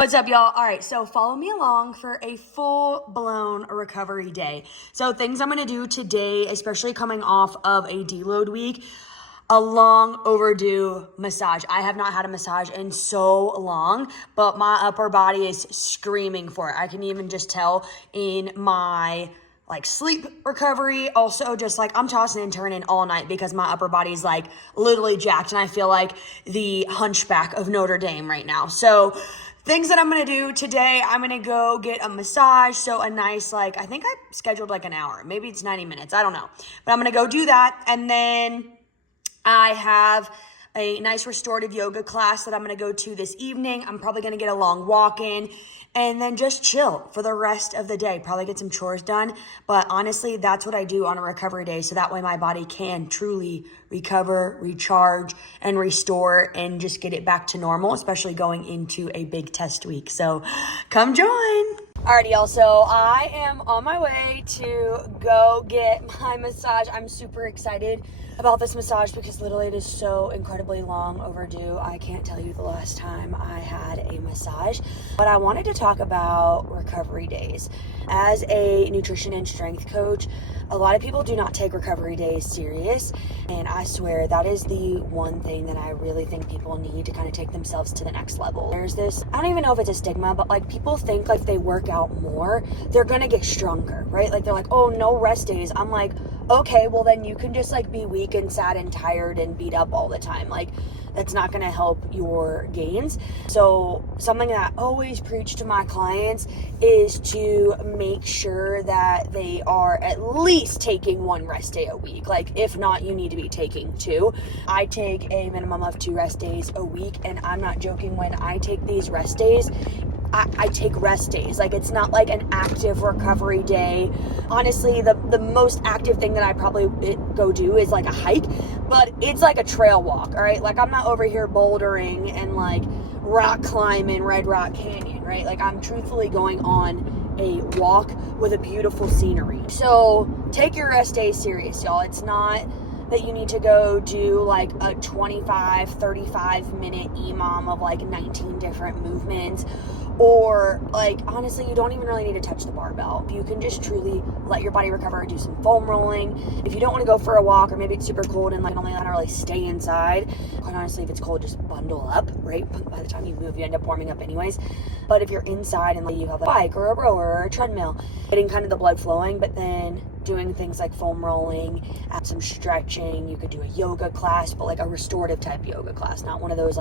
What's up, y'all? All right, so follow me along for a full-blown recovery day. So things I'm gonna do today, especially coming off of a deload week, a long overdue massage. I have not had a massage in so long, but my upper body is screaming for it. I can even just tell in my sleep recovery. Also, just I'm tossing and turning all night because my upper body's literally jacked, and I feel like the hunchback of Notre Dame right now. So things that I'm gonna do today, I'm gonna go get a massage. So a nice, I think I scheduled an hour, maybe it's 90 minutes, I don't know. But I'm gonna go do that. And then I have a nice restorative yoga class that I'm gonna go to this evening. I'm probably gonna get a long walk in and then just chill for the rest of the day. Probably get some chores done. But honestly, that's what I do on a recovery day. So that way my body can truly recover, recharge, and restore and just get it back to normal, especially going into a big test week. So come join. Alrighty, y'all, so I am on my way to go get my massage. I'm super excited about this massage because literally it is so incredibly long overdue. I can't tell you the last time I had a massage, but I wanted to talk about recovery days. As a nutrition and strength coach, a lot of people do not take recovery days serious, and I swear that is the one thing that I really think people need to kind of take themselves to the next level. There's this, I don't even know if it's a stigma, but people think if they work out more, they're gonna get stronger, right? They're like, oh, no rest days. I'm like, okay, well then you can just be weak and sad and tired and beat up all the time. That's not gonna help your gains. So something that I always preach to my clients is to make sure that they are at least taking one rest day a week. If not, you need to be taking two. I take a minimum of 2 rest days a week, and I'm not joking when I take these rest days. I take rest days. It's not an active recovery day. Honestly, the most active thing that I probably go do is a hike, but it's a trail walk, all right? I'm not over here bouldering and rock climbing Red Rock Canyon, right? I'm truthfully going on a walk with a beautiful scenery. So take your rest days serious, y'all. It's not that you need to go do a 25, 35 minute EMOM of 19 different movements, or honestly, you don't even really need to touch the barbell. You can just truly let your body recover, do some foam rolling. If you don't want to go for a walk, or maybe it's super cold and only want to really stay inside, quite honestly, if it's cold, just bundle up, right? By the time you move, you end up warming up anyways. But if you're inside and you have a bike or a rower or a treadmill, getting kind of the blood flowing, but then doing things like foam rolling, add some stretching. You could do a yoga class, but a restorative type yoga class, not one of those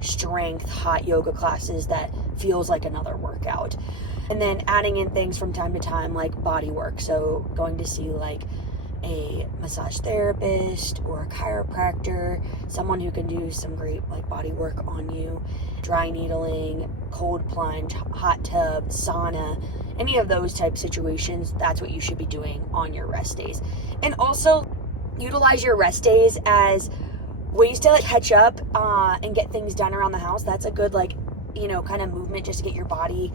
strength hot yoga classes that feels like another workout. And then adding in things from time to time like body work. So going to see a massage therapist or a chiropractor, someone who can do some great body work on you, dry needling, cold plunge, hot tub, sauna, any of those type situations. That's what you should be doing on your rest days. And also utilize your rest days as ways to catch up and get things done around the house. That's a good kind of movement just to get your body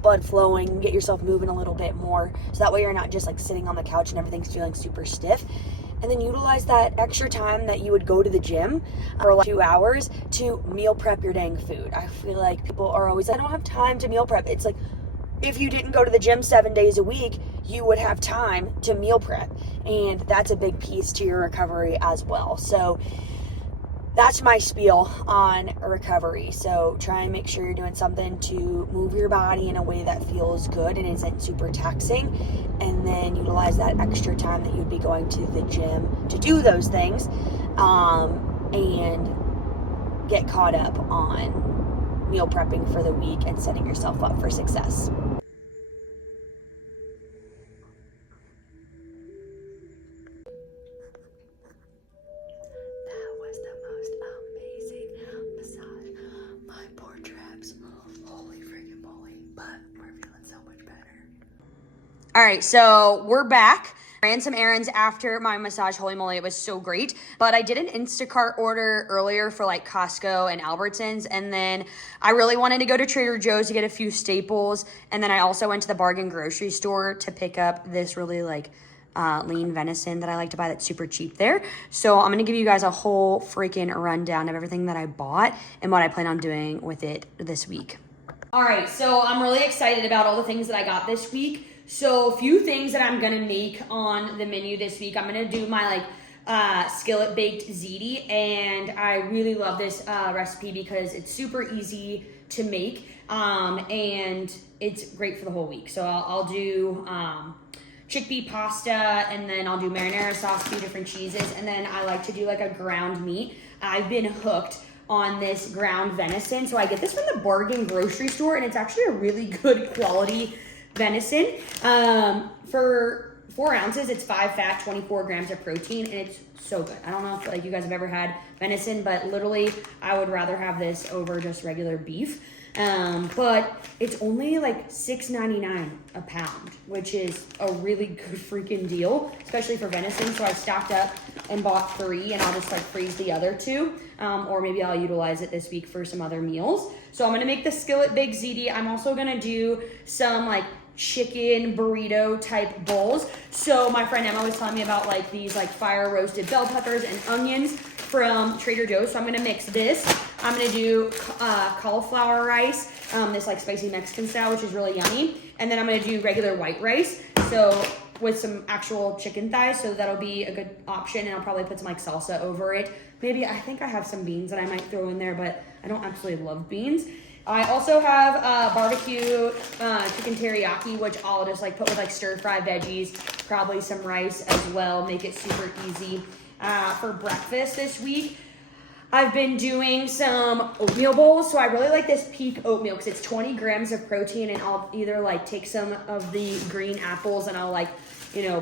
blood flowing, get yourself moving a little bit more, so that way you're not just sitting on the couch and everything's feeling super stiff. And then utilize that extra time that you would go to the gym for 2 hours to meal prep your dang food. I feel like people are always, I don't have time to meal prep. It's if you didn't go to the gym 7 days a week, you would have time to meal prep, and that's a big piece to your recovery as well. So that's my spiel on recovery. So try and make sure you're doing something to move your body in a way that feels good and isn't super taxing. And then utilize that extra time that you'd be going to the gym to do those things, and get caught up on meal prepping for the week and setting yourself up for success. All right, so we're back. Ran some errands after my massage. Holy moly, it was so great. But I did an Instacart order earlier for Costco and Albertsons. And then I really wanted to go to Trader Joe's to get a few staples. And then I also went to the bargain grocery store to pick up this really lean venison that I like to buy that's super cheap there. So I'm going to give you guys a whole freaking rundown of everything that I bought and what I plan on doing with it this week. All right, so I'm really excited about all the things that I got this week. So a few things that I'm gonna make on the menu this week. I'm gonna do my skillet baked ziti, and I really love this recipe because it's super easy to make, and it's great for the whole week. So I'll do chickpea pasta, and then I'll do marinara sauce, 2 different cheeses, and then I like to do like a ground meat. I've been hooked on this ground venison. So I get this from the bargain grocery store, and it's actually a really good quality venison. For 4 ounces, it's 5 fat, 24 grams of protein, and it's so good. I don't know if you guys have ever had venison, but literally I would rather have this over just regular beef. But it's only like $6.99 a pound, which is a really good freaking deal, especially for venison. So I stocked up and bought 3, and I'll just freeze the other 2, or maybe I'll utilize it this week for some other meals. So I'm gonna make the skillet baked ziti. I'm also gonna do some chicken burrito type bowls. So my friend Emma was telling me about these fire roasted bell peppers and onions from Trader Joe's. So I'm gonna mix this. I'm gonna do cauliflower rice, this spicy Mexican style, which is really yummy. And then I'm gonna do regular white rice, so with some actual chicken thighs, so that'll be a good option. And I'll probably put some salsa over it. Maybe, I think I have some beans that I might throw in there, but I don't absolutely love beans. I also have barbecue chicken teriyaki, which I'll just put with stir-fry veggies, probably some rice as well, make it super easy. For breakfast this week, I've been doing some oatmeal bowls. So I really like this peak oatmeal because it's 20 grams of protein, and I'll either take some of the green apples and I'll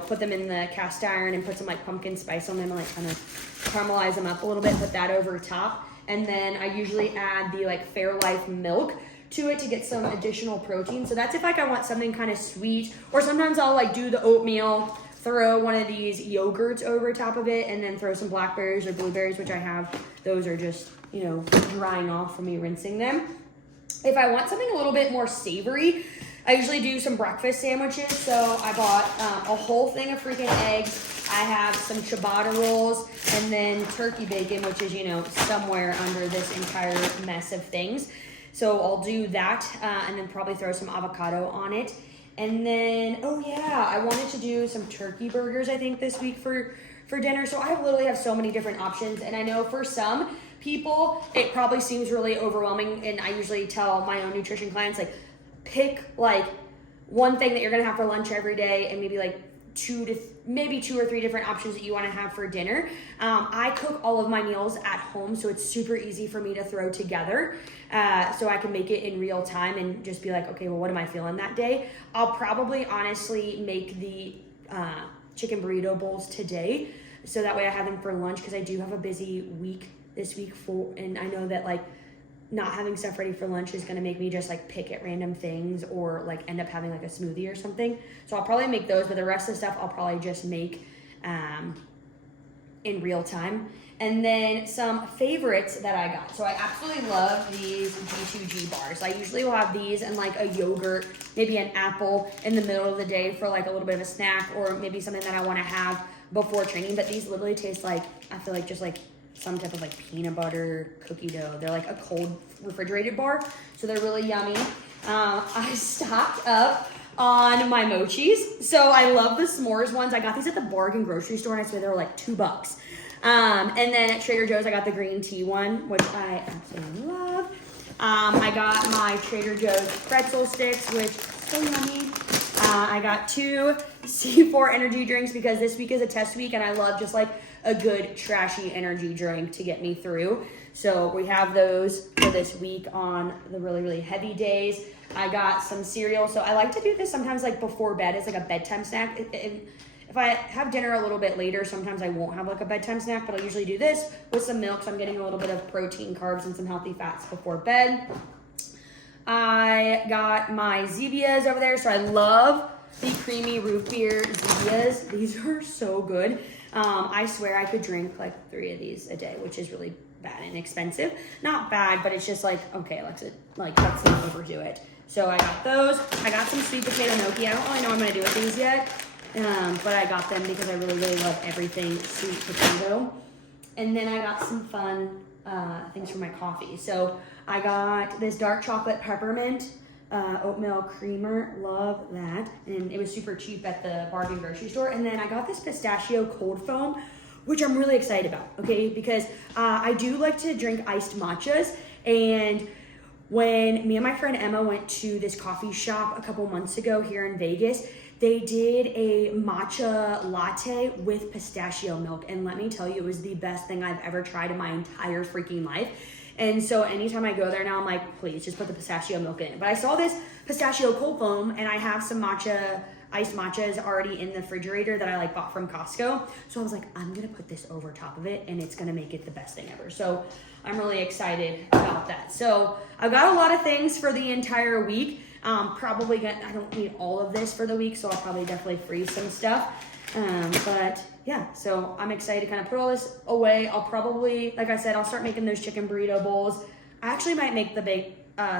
put them in the cast iron and put some pumpkin spice on them and kind of caramelize them up a little bit, put that over top. And then I usually add the Fairlife milk to it to get some additional protein. So that's if I want something kind of sweet, or sometimes I'll do the oatmeal, throw one of these yogurts over top of it, and then throw some blackberries or blueberries, which I have. Those are just, drying off from me rinsing them. If I want something a little bit more savory, I usually do some breakfast sandwiches. So I bought a whole thing of freaking eggs. I have some ciabatta rolls, and then turkey bacon, which is, somewhere under this entire mess of things. So I'll do that, and then probably throw some avocado on it. And then, oh yeah, I wanted to do some turkey burgers, I think, this week for dinner. So I literally have so many different options. And I know for some people, it probably seems really overwhelming. And I usually tell my own nutrition clients, pick one thing that you're gonna have for lunch every day, and maybe maybe 2 or 3 different options that you want to have for dinner. I cook all of my meals at home, so it's super easy for me to throw together, so I can make it in real time and just be okay, well, what am I feeling that day? I'll probably honestly make the chicken burrito bowls today, so that way I have them for lunch, because I do have a busy week this week, and I know that not having stuff ready for lunch is going to make me just pick at random things, or end up having a smoothie or something. So I'll probably make those, but the rest of the stuff I'll probably just make in real time. And then some favorites that I got. So I absolutely love these G2G bars. I usually will have these and a yogurt, maybe an apple in the middle of the day for a little bit of a snack, or maybe something that I want to have before training. But these literally taste I feel just some type of peanut butter cookie dough. They're a cold refrigerated bar, so they're really yummy. I stocked up on my mochis. So I love the s'mores ones. I got these at the bargain grocery store, and I swear they were $2. And then at Trader Joe's, I got the green tea one, which I absolutely love. I got my Trader Joe's pretzel sticks, which is so yummy. I got 2 C4 energy drinks because this week is a test week, and I love just a good trashy energy drink to get me through. So we have those for this week on the really, really heavy days. I got some cereal. So I like to do this sometimes before bed as a bedtime snack. If I have dinner a little bit later, sometimes I won't have a bedtime snack, but I'll usually do this with some milk. So I'm getting a little bit of protein, carbs, and some healthy fats before bed. I got my Zevias over there. So I love the creamy root beer Zevias. These are so good. I swear I could drink 3 of these a day, which is really bad and expensive. Not bad, but it's just okay, Alexa, let's not overdo it. So I got those. I got some sweet potato gnocchi. I don't really know what I'm gonna do with these yet, but I got them because I really, really love everything sweet potato. And then I got some fun things for my coffee. So I got this dark chocolate peppermint oatmeal creamer, love that, and it was super cheap at the bargain grocery store. And then I got this pistachio cold foam, which I'm really excited about, okay, because I do like to drink iced matchas. And when me and my friend Emma went to this coffee shop a couple months ago here in Vegas, they did a matcha latte with pistachio milk, and let me tell you, it was the best thing I've ever tried in my entire freaking life. And so anytime I go there now, I'm like, please just put the pistachio milk in it. But I saw this pistachio cold foam, and I have some iced matchas already in the refrigerator that I like bought from Costco. So I was like, I'm gonna put this over top of it, and it's gonna make it the best thing ever. So I'm really excited about that. So I've got a lot of things for the entire week. I don't need all of this for the week, so I'll probably definitely freeze some stuff. But yeah, so I'm excited to kind of put all this away. I'll probably, like I said, I'll start making those chicken burrito bowls. I actually might make the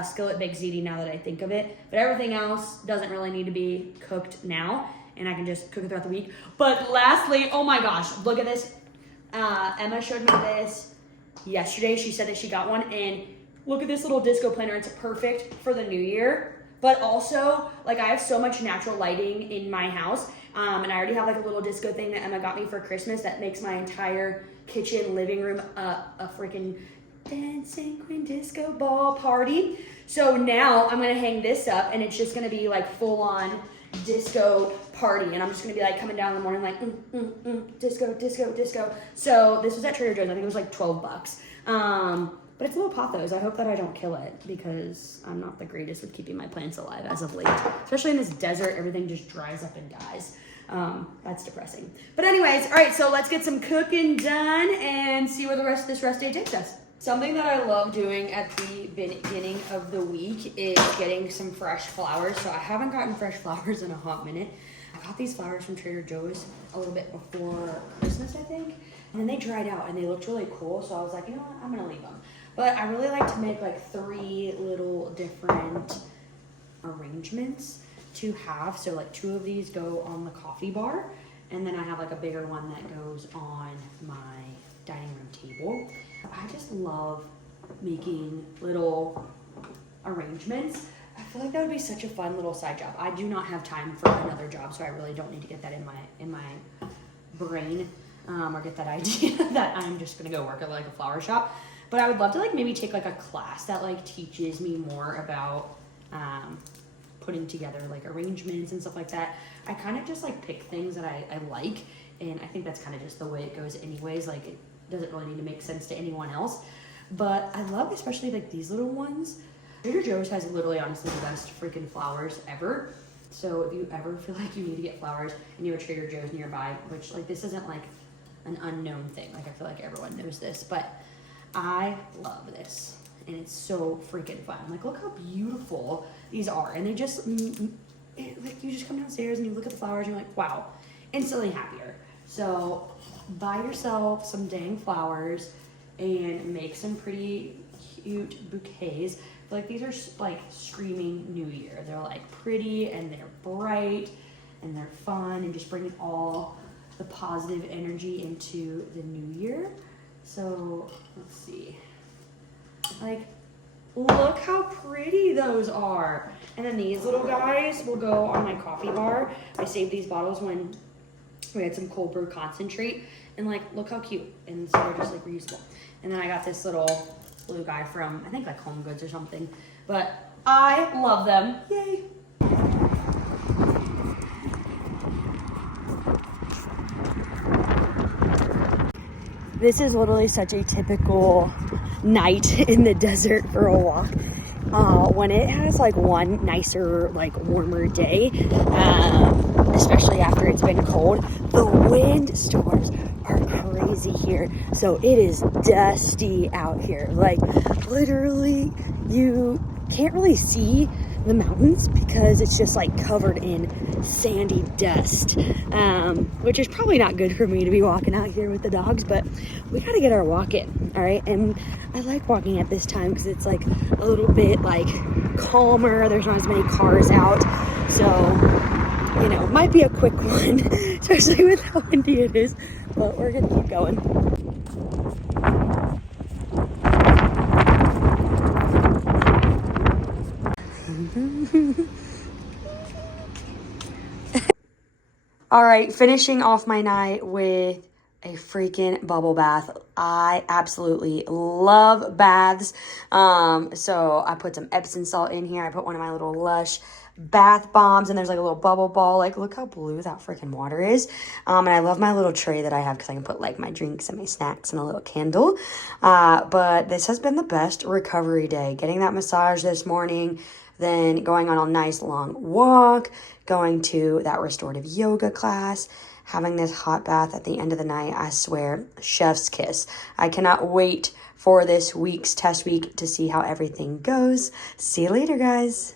skillet baked ziti now that I think of it, but everything else doesn't really need to be cooked now, and I can just cook it throughout the week. But lastly, oh my gosh, look at this. Emma showed me this yesterday. She said that she got one, and look at this little disco planner. It's perfect for the new year. But also, like, I have so much natural lighting in my house, and I already have like a little disco thing that Emma got me for Christmas that makes my entire kitchen, living room a freaking dancing queen disco ball party. So now I'm gonna hang this up, and it's just gonna be like full on disco party, and I'm just gonna be like coming down in the morning like disco, disco, disco. So this was at Trader Joe's. I think it was like $12. But it's a little pothos. I hope that I don't kill it, because I'm not the greatest with keeping my plants alive as of late. Especially in this desert, everything just dries up and dies. That's depressing. But anyways, all right, so let's get some cooking done and see where this rest day takes us. Something that I love doing at the beginning of the week is getting some fresh flowers. So I haven't gotten fresh flowers in a hot minute. I got these flowers from Trader Joe's a little bit before Christmas, I think. And then they dried out, and they looked really cool. So I was like, you know what, I'm gonna leave them. But I really like to make like 3 little different arrangements to have. So like 2 of these go on the coffee bar, and then I have like a bigger one that goes on my dining room table. I just love making little arrangements. I feel like that would be such a fun little side job. I do not have time for another job, so I really don't need to get that in my brain, or get that idea that I'm just gonna go work at like a flower shop. But I would love to like maybe take like a class that like teaches me more about putting together like arrangements and stuff like that. I kind of just like pick things that I like, and I think that's kind of just the way it goes anyways. Like, it doesn't really need to make sense to anyone else. But I love especially like these little ones. Trader Joe's has literally honestly the best freaking flowers ever. So if you ever feel like you need to get flowers and you have a Trader Joe's nearby, which like this isn't like an unknown thing. Like, I feel like everyone knows this, but I love this, and it's so freaking fun. Like, look how beautiful these are, and they just, like, you just come downstairs and you look at the flowers and you're like, wow, instantly happier. So buy yourself some dang flowers and make some pretty cute bouquets. Like, these are like screaming New Year. They're like pretty, and they're bright, and they're fun, and just bringing all the positive energy into the new year. So let's see, like, look how pretty those are. And then these little guys will go on my coffee bar. I saved these bottles when we had some cold brew concentrate, and like, look how cute. And so they're just like reusable. And then I got this little blue guy from, I think like Home Goods or something, but I love them. Yay. This is literally such a typical night in the desert for a walk. When it has like one nicer, like warmer day, especially after it's been cold, the wind storms are crazy here. So it is dusty out here. Like, literally, you can't really see the mountains because it's just like covered in sandy dust, which is probably not good for me to be walking out here with the dogs, but we got to get our walk in. All right. And I like walking at this time because it's like a little bit like calmer. There's not as many cars out. So, you know, it might be a quick one, especially with how windy it is, but we're going to keep going. All right, finishing off my night with a freaking bubble bath. I absolutely love baths. So I put some Epsom salt in here. I put one of my little Lush bath bombs, and there's like a little bubble ball. Like, look how blue that freaking water is. And I love my little tray that I have because I can put like my drinks and my snacks and a little candle. But this has been the best recovery day. Getting that massage this morning, then going on a nice long walk, going to that restorative yoga class, having this hot bath at the end of the night. I swear, chef's kiss. I cannot wait for this week's test week to see how everything goes. See you later, guys.